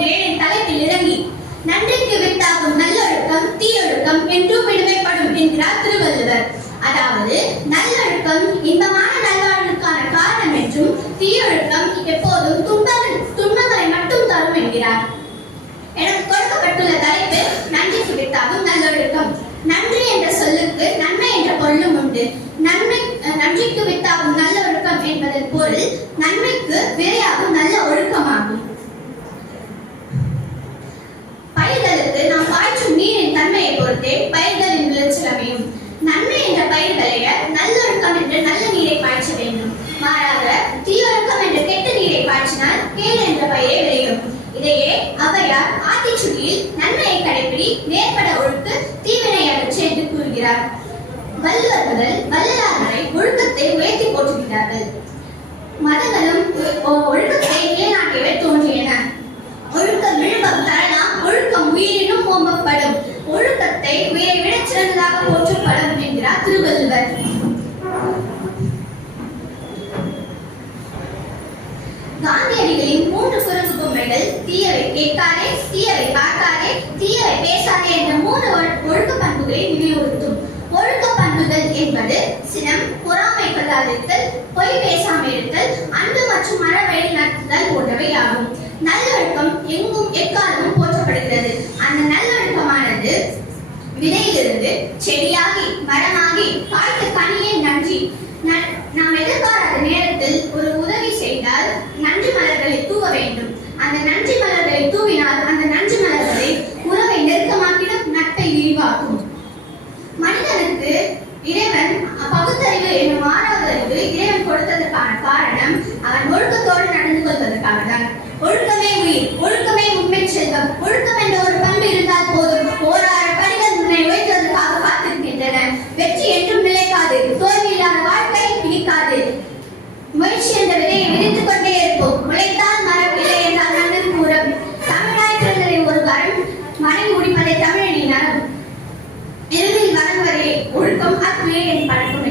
போகிறேன் தலைப்பில் இறங்கி நன்றிக்கு வித்தாகும் நல்லொழுக்கம் தீயொழுக்கம் என்றும் விடுமைப்படும் என்கிறார் திருவள்ளுவர். அதாவது நல்லொழுக்கம் இன்பமான நல்வாழ்வுக்கான காரணம் என்றும் தீயொழுக்கம் எப்போதும் துன்பங்கள் துன்பங்களை மட்டும் தரும் என்கிறார். எனக்கு கொடுக்கப்பட்டுள்ள தலைப்பு நன்றிக்கு வித்தாகும் நல்லொழுக்கம். நன்றி என்ற சொல்லுக்கு நன்மை என்ற பொருளும் உண்டு. நன்மை நன்றிக்கு வித்தாகும் நல்ல ஒழுக்கம் என்பதன் பொருள் நன்மைக்கு தன்மையை பொறுத்தே பயிர்களின் விளைச்சல் அமையும். நன்மை என்ற பயிர் விளைய நல்லொழுக்கம் என்று நல்ல நீரை பாய்ச்ச வேண்டும். மாறாக தீயொழுக்கம் என்ற கெட்ட நீரை பாய்ச்சினால் கேடு என்ற பயிரை விளையும். இதையே அவையார் ஆத்திச்சுடியில் நன்மையை கடைபிடி நேர்பட ஒழுக்கு தீவினை அகற்று என்று கூறுகிறார். வள்ளுவர் முதல் வள்ளலார் வரை ஒழுக்கத்தை உயர் ஒழுக்கத்தை உயிரை விட சிறந்ததாக போற்றப்படும் என்கிறார் திருவள்ளுவர். காந்தியடிகளின் மூன்று குரங்கு பொம்மைகள் தீயவை கேட்காதே தீயவை பார்க்காதே தீயவை பேசாதே என்ற மூன்று ஒழுக்க பண்புகளை நினைவுறுத்தும். ஒழுக்க பண்புகள் என்பது சினம் பொறாமை கொள்ளாதிருத்தல் பொய் பேசாமல் இருத்தல் அன்பு மற்றும் அறவழி நடத்துதல் போன்றவை ஆகும். நல்லொழுக்கம் எங்கும் எக்காலமும் விதையிலிருந்து செடியாகி மரமாகி காய்த்த கனியே நன்றி. நாம் எதிர்பாராத நேரத்தில் ஒரு உதவி செய்தால் நன்றி மலர்களை தூவ வேண்டும். அந்த நன்றி மலர்களை தூவினால் அந்த நன்றி மலர்களை உறவை நெருக்கமாக்கிடும் நட்டை விரிவாக்கும். மனிதனுக்கு இறைவன் பகுத்தறிவு என்னும் ஆறாவது அறிவு இறைவன் கொடுத்ததற்கான காரணம் அவன் ஒழுக்கத்தோடு நடந்து கொள்வதற்காக தான் ஒழுக்கமே உயிர் ஒழுக்கமே உண்மை செல்வம் ஒழுக்கம் என்ற ஒரு வெற்றி என்றும் நிலைக்காது. தோல்வி இல்லாத வாழ்க்கை பிடிக்காது. முயற்சி என்ற விதையை விதித்துக் கொண்டே இருப்போம். முளைத்தால் மரம் இல்லை என்றால் நன்கு கூறம் தமிழாய் பிறந்ததை ஒரு வரம் மனை முடிப்பதை தமிழனின் நலம் இறுதியில் வரம் வரையே ஒழுக்கம் அத்துவே என் பழக்கம்.